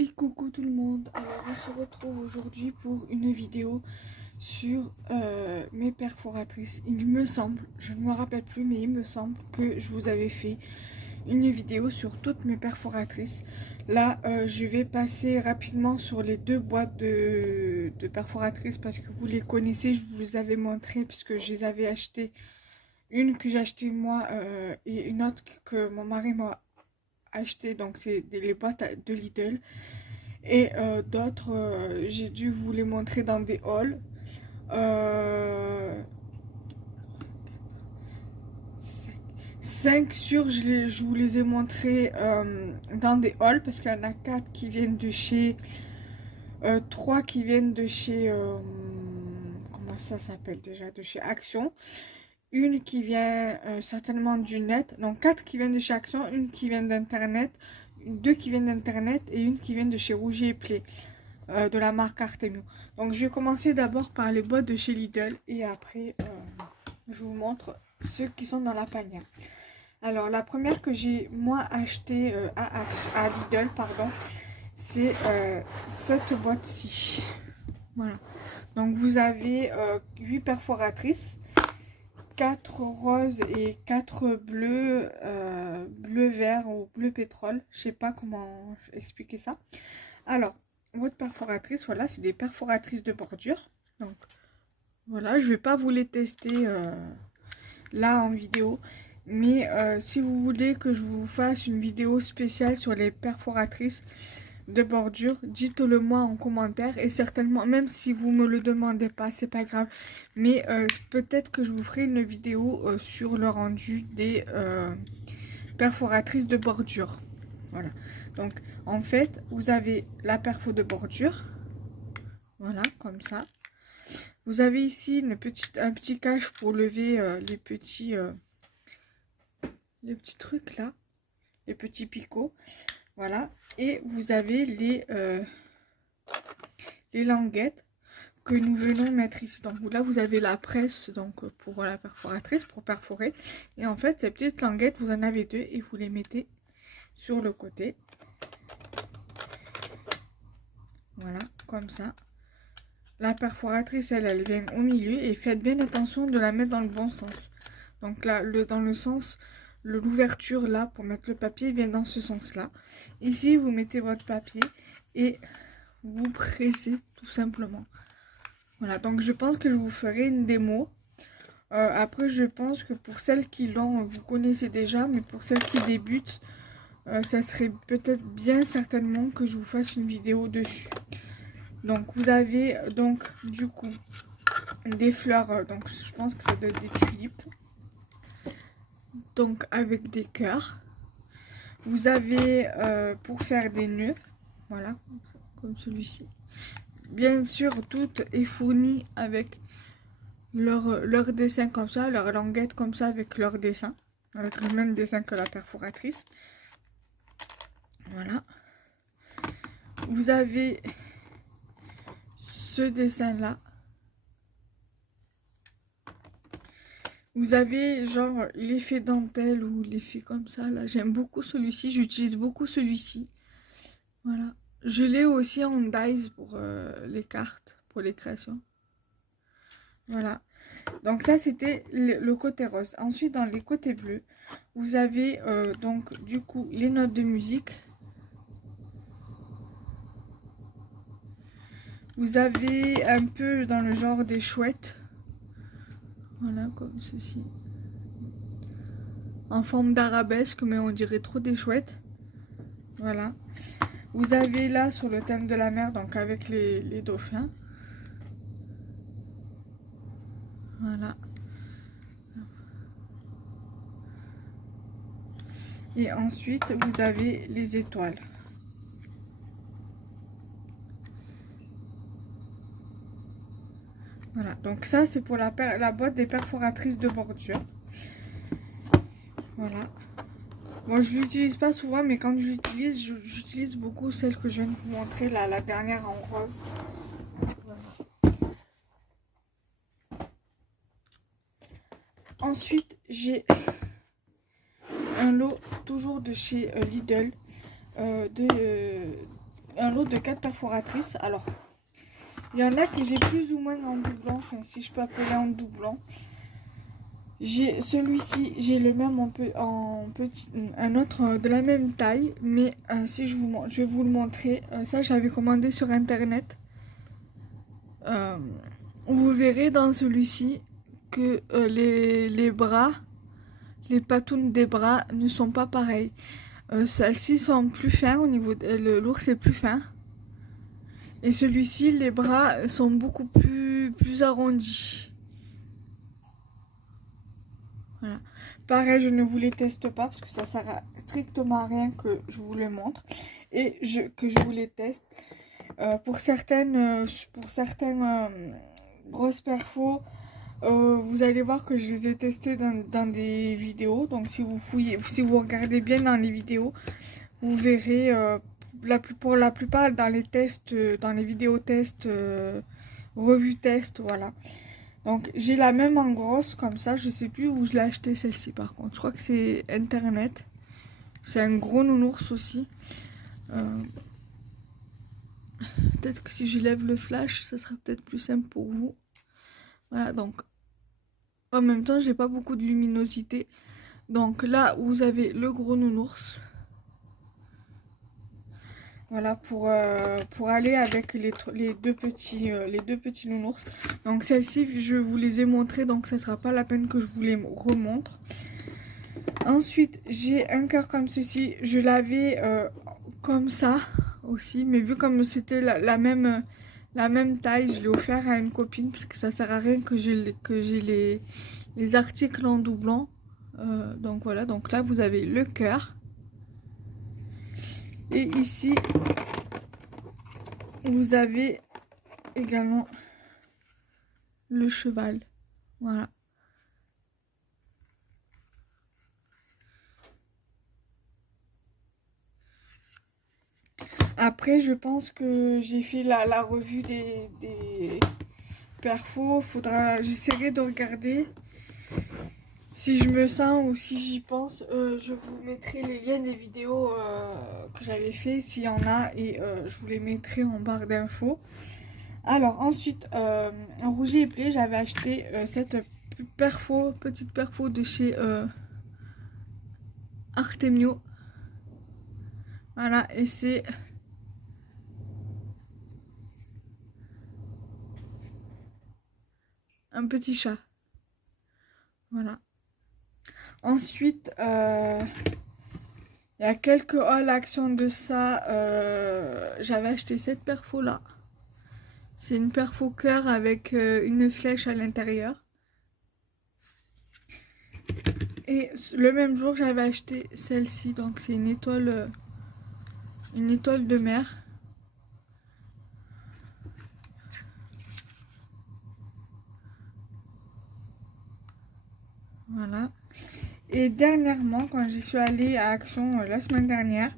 Et coucou tout le monde, alors on se retrouve aujourd'hui pour une vidéo sur mes perforatrices. Il me semble, je ne me rappelle plus, mais il me semble que je vous avais fait une vidéo sur toutes mes perforatrices. Là, je vais passer rapidement sur les deux boîtes de perforatrices parce que vous les connaissez, je vous les avais montré puisque je les avais achetées. Une que j'ai achetée moi et une autre que mon mari m'a acheté, donc c'est les boîtes de Lidl. Et d'autres, j'ai dû vous les montrer dans des hauls. 5 sur, je vous les ai montrés dans des hauls parce qu'il y en a 4 qui viennent de chez... 3 qui viennent de chez... comment ça s'appelle déjà? De chez Action. Une qui vient certainement du net. Donc 4 qui viennent de chez Action, une qui vient d'internet, 2 qui viennent d'internet et une qui vient de chez Rougier et Play, de la marque Artemio. Donc je vais commencer d'abord par les boîtes de chez Lidl et après je vous montre ceux qui sont dans la panière. Alors la première que j'ai moi achetée à Lidl, pardon, c'est cette boîte-ci. Voilà. Donc vous avez 8 perforatrices. 4 roses et 4 bleus, bleu vert ou bleu pétrole. Je sais pas comment expliquer ça. Alors, votre perforatrice, voilà, c'est des perforatrices de bordure. Donc, voilà, je vais pas vous les tester là en vidéo. Mais si vous voulez que je vous fasse une vidéo spéciale sur les perforatrices de bordure, dites-le moi en commentaire et certainement, même si vous me le demandez pas, c'est pas grave, mais peut-être que je vous ferai une vidéo sur le rendu des perforatrices de bordure. Voilà, donc en fait vous avez la perfo de bordure, voilà, comme ça. Vous avez ici un petit cache pour lever les petits trucs là, les petits picots. Voilà, et vous avez les languettes que nous venons mettre ici. Donc là, vous avez la presse donc pour la perforatrice, pour perforer. Et en fait, ces petites languettes, vous en avez deux et vous les mettez sur le côté. Voilà, comme ça. La perforatrice, elle vient au milieu et faites bien attention de la mettre dans le bon sens. Donc là, dans le sens... L'ouverture là pour mettre le papier vient dans ce sens là. Ici vous mettez votre papier et vous pressez tout simplement. Voilà, donc je pense que je vous ferai une démo. Après je pense que pour celles qui l'ont, vous connaissez déjà, mais pour celles qui débutent, ça serait peut-être bien certainement que je vous fasse une vidéo dessus. Donc vous avez donc du coup des fleurs, donc je pense que ça doit être des tulipes. Donc avec des cœurs. Vous avez pour faire des nœuds, voilà, comme celui-ci. Bien sûr, tout est fourni avec leur dessin comme ça, leur languette comme ça avec leur dessin, avec le même dessin que la perforatrice. Voilà. Vous avez ce dessin-là. Vous avez genre l'effet dentelle ou l'effet comme ça là. J'aime beaucoup celui-ci. J'utilise beaucoup celui-ci. Voilà. Je l'ai aussi en dies pour les cartes, pour les créations. Voilà. Donc ça c'était le côté rose. Ensuite dans les côtés bleus, vous avez donc du coup les notes de musique. Vous avez un peu dans le genre des chouettes. Voilà, comme ceci. En forme d'arabesque, mais on dirait trop des chouettes. Voilà. Vous avez là sur le thème de la mer, donc avec les dauphins. Voilà. Et ensuite, vous avez les étoiles. Voilà, donc ça c'est pour la boîte des perforatrices de bordure. Voilà. Moi je l'utilise pas souvent, mais quand j'utilise beaucoup celle que je viens de vous montrer, là, la dernière en rose. Voilà. Ensuite, j'ai un lot toujours de chez Lidl un lot de 4 perforatrices. Alors, il y en a que j'ai plus ou moins en doublant, enfin si je peux appeler en doublant. J'ai celui-ci, j'ai le même en petit, un autre de la même taille, mais si je vais vous le montrer. Ça, j'avais commandé sur internet. Vous verrez dans celui-ci que les bras, les patounes des bras ne sont pas pareilles. Celles-ci sont plus fins au niveau l'ours est plus fin. Et celui-ci, les bras sont beaucoup plus arrondis. Voilà. Pareil, je ne vous les teste pas parce que ça sert à strictement à rien que je vous les montre et que je vous les teste. Pour certaines grosses perfos, vous allez voir que je les ai testés dans des vidéos. Donc si vous fouillez, si vous regardez bien dans les vidéos, vous verrez pour la plupart dans les tests, dans les vidéos tests, revues tests, voilà. Donc j'ai la même en grosse comme ça, je sais plus où je l'ai acheté celle-ci par contre. Je crois que c'est internet. C'est un gros nounours aussi. Peut-être que si je lève le flash, ça sera peut-être plus simple pour vous. Voilà, donc en même temps, j'ai pas beaucoup de luminosité. Donc là, vous avez le gros nounours. Voilà, pour aller avec les deux petits nounours. Donc celle-ci, je vous les ai montrées, donc ça sera pas la peine que je vous les remontre. Ensuite, j'ai un cœur comme ceci. Je l'avais comme ça aussi, mais vu comme c'était la même taille, je l'ai offert à une copine parce que ça sert à rien que j'ai les articles en doublant. Donc voilà, donc là vous avez le cœur. Et ici, vous avez également le cheval. Voilà. Après, je pense que j'ai fait la revue des perfos. J'essaierai de regarder. Si je me sens ou si j'y pense, je vous mettrai les liens des vidéos que j'avais fait, s'il y en a, et je vous les mettrai en barre d'infos. Alors ensuite, en rouge et bleu, j'avais acheté cette petite perfo de chez Artemio. Voilà, et c'est un petit chat. Voilà. Ensuite, il y a quelques hauls actions de ça. J'avais acheté cette perfo là. C'est une perfo cœur avec une flèche à l'intérieur. Et le même jour, j'avais acheté celle-ci. Donc c'est une étoile de mer. Voilà. Et dernièrement, quand j'y suis allée à Action la semaine dernière,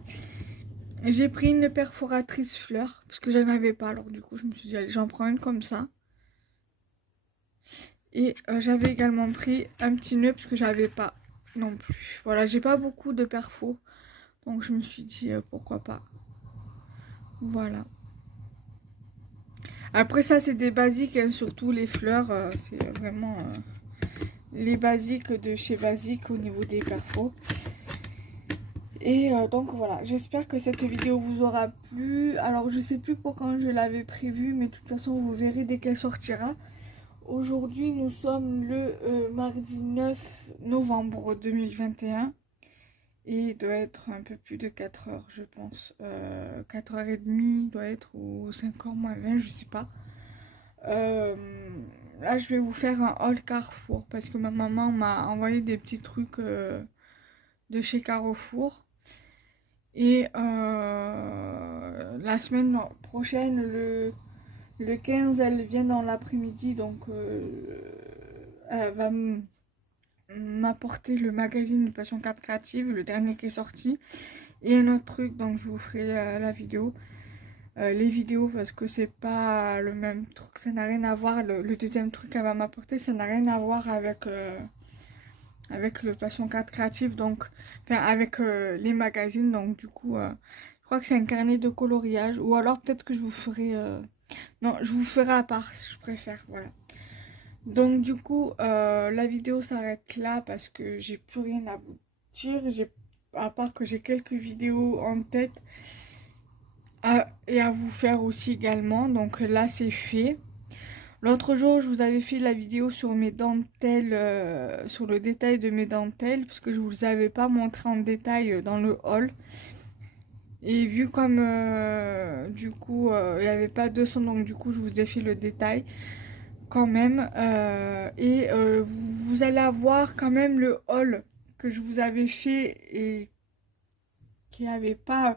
j'ai pris une perforatrice fleur parce que j'en avais pas. Alors du coup, je me suis dit, allez, j'en prends une comme ça. Et j'avais également pris un petit nœud parce que j'avais pas non plus. Voilà, j'ai pas beaucoup de perfos. Donc je me suis dit, pourquoi pas. Voilà. Après ça, c'est des basiques, hein, surtout les fleurs. C'est vraiment les basiques de chez Basique au niveau des perfos. Et donc voilà, j'espère que cette vidéo vous aura plu. Alors je sais plus pour quand je l'avais prévu, mais de toute façon vous verrez dès qu'elle sortira. Aujourd'hui nous sommes le mardi 9 novembre 2021. Et il doit être un peu plus de 4 heures je pense. 4h30 doit être ou 5h moins 20, je sais pas. Là je vais vous faire un haul Carrefour parce que ma maman m'a envoyé des petits trucs de chez Carrefour. Et la semaine prochaine, le 15, elle vient dans l'après-midi, donc elle va m'apporter le magazine Passion 4 Créative, le dernier qui est sorti, et un autre truc, donc je vous ferai la vidéo. Les vidéos parce que c'est pas le même truc, ça n'a rien à voir. Le deuxième truc qu'elle va m'apporter, ça n'a rien à voir avec le Passion 4 Créative, donc enfin avec les magazines. Donc du coup je crois que c'est un carnet de coloriage. Ou alors peut-être que je vous ferai... Non, je vous ferai à part, si je préfère, voilà. Donc du coup, la vidéo s'arrête là parce que j'ai plus rien à vous dire. À part que j'ai quelques vidéos en tête et à vous faire aussi également. Donc là, c'est fait. L'autre jour, je vous avais fait la vidéo sur mes dentelles, sur le détail de mes dentelles, parce que je vous avais pas montré en détail dans le haul. Et vu comme du coup il n'y avait pas de son, donc du coup je vous ai fait le détail quand même. Vous allez avoir quand même le haul que je vous avais fait et qui n'avait pas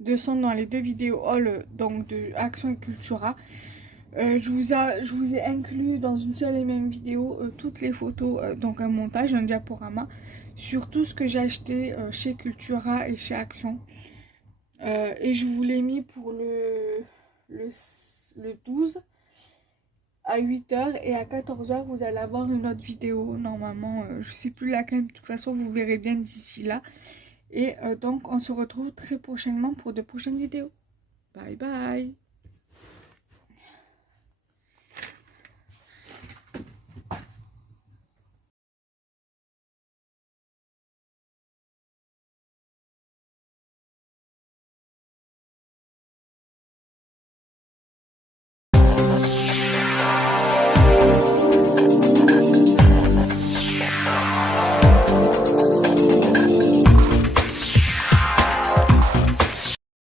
de son dans les deux vidéos haul donc de Action et Cultura. Je vous ai inclus dans une seule et même vidéo toutes les photos, donc un montage, un diaporama sur tout ce que j'ai acheté chez Cultura et chez Action. Et je vous l'ai mis pour le 12 à 8h et à 14h vous allez avoir une autre vidéo normalement, je sais plus laquelle, de toute façon vous verrez bien d'ici là. Et donc on se retrouve très prochainement pour de prochaines vidéos. Bye bye.